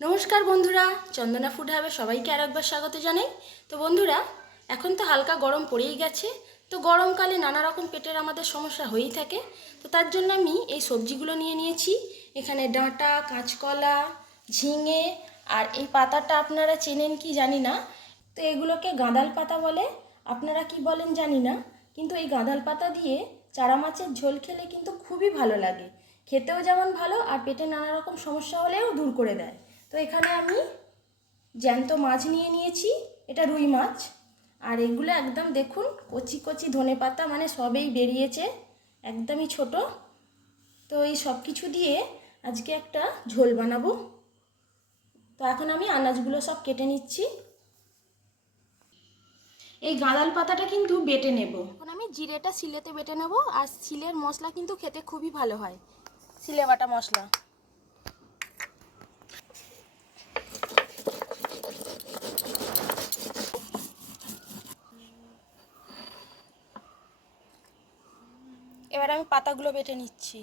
নমস্কার বন্ধুরা, চন্দনা ফুড হাবে সবাইকে আর একবার স্বাগত জানাই। তো বন্ধুরা, এখন তো হালকা গরম পড়েই গেছে, তো গরমকালে নানা রকম পেটের আমাদের সমস্যা হয়েই থাকে। তো তার জন্য আমি এই সবজিগুলো নিয়ে নিয়েছি। এখানে ডাঁটা, কাঁচকলা, ঝিঙে আর এই পাতাটা আপনারা চেনেন কি জানি না। তো এগুলোকে গাঁদাল পাতা বলে, আপনারা কি বলেন জানি না। কিন্তু এই গাঁদাল পাতা দিয়ে চারা মাছের ঝোল খেলে কিন্তু খুবই ভালো লাগে। খেতেও যেমন ভালো আর পেটে নানা রকম সমস্যা হলেও দূর করে দেয়। তো এখানে আমি জ্যান্ত মাছ নিয়ে নিয়েছি, এটা রুই মাছ। আর এগুলো একদম দেখুন, কচি কচি ধনে পাতা মানে সবেই বেরিয়েছে, একদমই ছোট। তো এই সব কিছু দিয়ে আজকে একটা ঝোল বানাবো। তো এখন আমি আনাজগুলো সব কেটে নিচ্ছি। এই গাঁদাল পাতাটা কিন্তু বেটে নেব। এখন আমি জিরেটা সিলেতে বেটে নেব, আর সিলের মশলা কিন্তু খেতে খুবই ভালো হয়। সিলে বাটা মশলা। এবার আমি পাতাগুলো বেটে নিচ্ছি।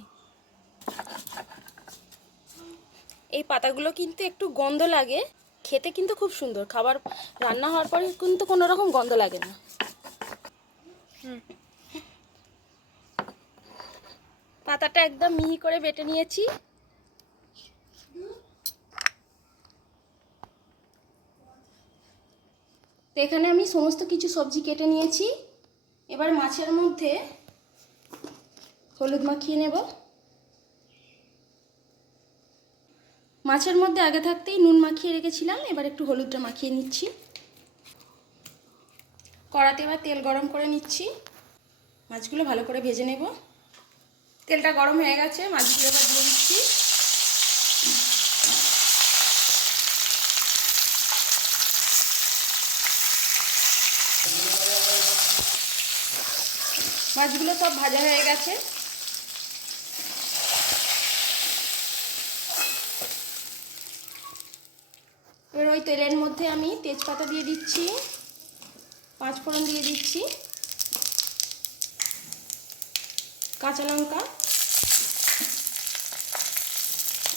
এই পাতাগুলো কিন্তু একটু গন্ধ লাগে খেতে কিন্তু খুব সুন্দর। খাবার রান্না হওয়ার পরে কিন্তু কোনো রকম গন্ধ লাগে না। পাতাটা একদম মিহি করে বেটে নিয়েছি। তো এখানে আমি সমস্ত কিছু সবজি কেটে নিয়েছি। এবার মাছের মধ্যে হলুদ মাখিয়ে নেব। মাছের মধ্যে আগে থাকতেই নুন মাখিয়ে রেখেছিলাম, এবার একটু হলুদটা মাখিয়ে নিচ্ছি। কড়াতে এবার তেল গরম করে নিচ্ছি। মাছগুলো ভালো করে ভেজে নেব। তেলটা গরম হয়ে গেছে, মাছগুলো এবার দিয়ে দিচ্ছি। মাছগুলো সব ভাজা হয়ে গেছে। এবার ওই তেলের মধ্যে আমি তেজপাতা দিয়ে দিচ্ছি পাঁচ ফোড়ন দিয়ে দিচ্ছি, কাঁচা লঙ্কা,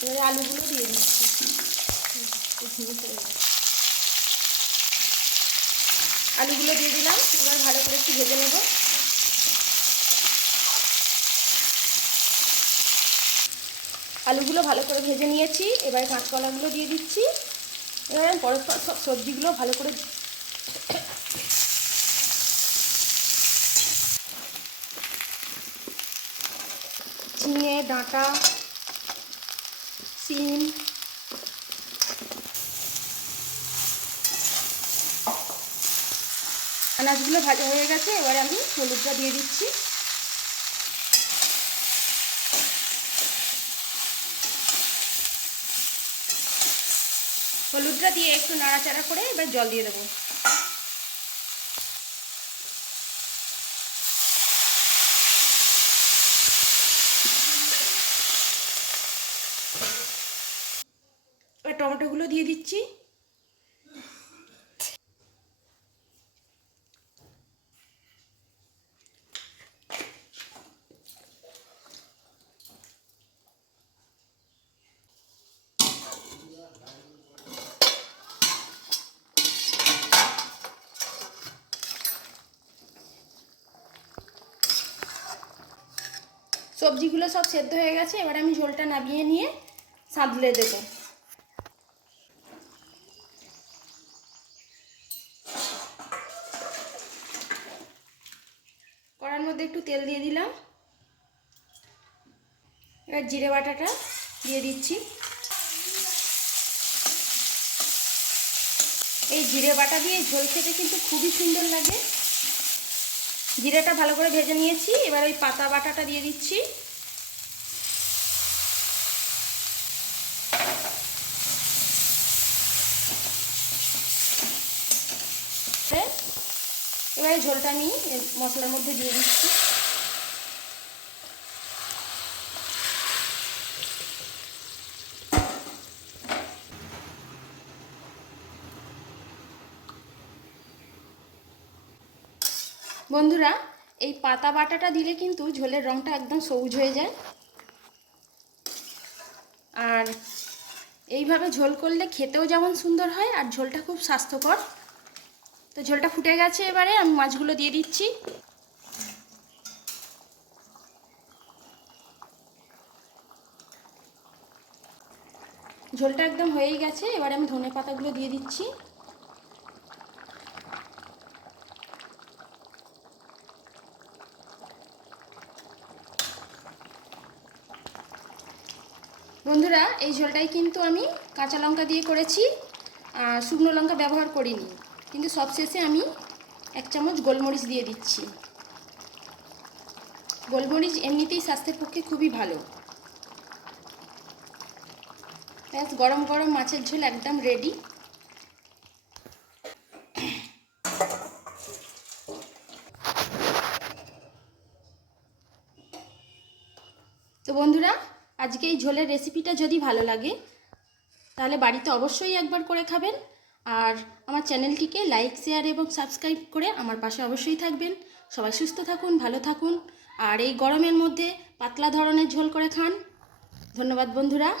এবারে আলুগুলো দিয়ে দিচ্ছি। আলুগুলো দিয়ে দিলাম, এবার ভালো করে একটু ভেজে নেব। আলুগুলো ভালো করে ভেজে নিয়েছি, এবার কাঁচকলাগুলো দিয়ে দিচ্ছি। এবার পরস্পর সব সবজিগুলো ভালো করে ঝিঙে ডাঁটা, সিম। আনাজগুলো ভাজা হয়ে গেছে, এবার আমি হলুদটা দিয়ে দিচ্ছি। হলুদটা দিয়ে একটু নাড়াচাড়া করে এবার জল দিয়ে দেবো। টমেটোগুলো দিয়ে দিচ্ছি। সবজিগুলো সব সেদ্ধ হয়ে গেছে, এবার আমি ঝোলটা নামিয়ে নিয়ে সাঁতলে দেবো। কড়ার মধ্যে একটু তেল দিয়ে দিলাম। এবার জিরে বাটাটা দিয়ে দিচ্ছি। এই জিরে বাটা দিয়ে ঝোল খেতে কিন্তু খুবই সুন্দর লাগে। জিরেটা ভালো করে ভেজে নিয়েছি। এবার ওই পাতা বাটাটা দিয়ে দিচ্ছি। এবারে ঝোলটা আমি মশলার মধ্যে দিয়ে দিচ্ছি। বন্ধুরা, এই পাতা বাটাটা দিলে কিন্তু ঝোলের রঙটা একদম সবুজ হয়ে যায়। আর এইভাবে ঝোল করলে খেতেও যেমন সুন্দর হয় আর ঝোলটা খুব স্বাস্থ্যকর। তো ঝোলটা ফুটে গেছে এবারে, আমি মাছগুলো দিয়ে দিচ্ছি। ঝোলটা একদম হয়েই গেছে, এবারে আমি ধনে পাতাগুলো দিয়ে দিচ্ছি। বন্ধুরা, এই ঝোলটাই কিন্তু আমি কাঁচা লঙ্কা দিয়ে করেছি, আর শুকনো লঙ্কা ব্যবহার করিনি। কিন্তু সবশেষে আমি এক চামচ গোলমরিচ দিয়ে দিচ্ছি। গোলমরিচ এমনিতেই স্বাস্থ্যের পক্ষে খুবই ভালো। ব্যাস, গরম গরম মাছের ঝোল একদম রেডি তো বন্ধুরা আজকে এই ঝোলের রেসিপিটা যদি ভালো লাগে, তাহলে বাড়িতে অবশ্যই একবার করে খাবেন। আর আমার চ্যানেলটিকে লাইক শেয়ার এবং সাবস্ক্রাইব করে আমার পাশে অবশ্যই থাকবেন। সবাই সুস্থ থাকুন, ভালো থাকুন। আর এই গরমের মধ্যে পাতলা ধরনের ঝোল করে খান। ধন্যবাদ বন্ধুরা।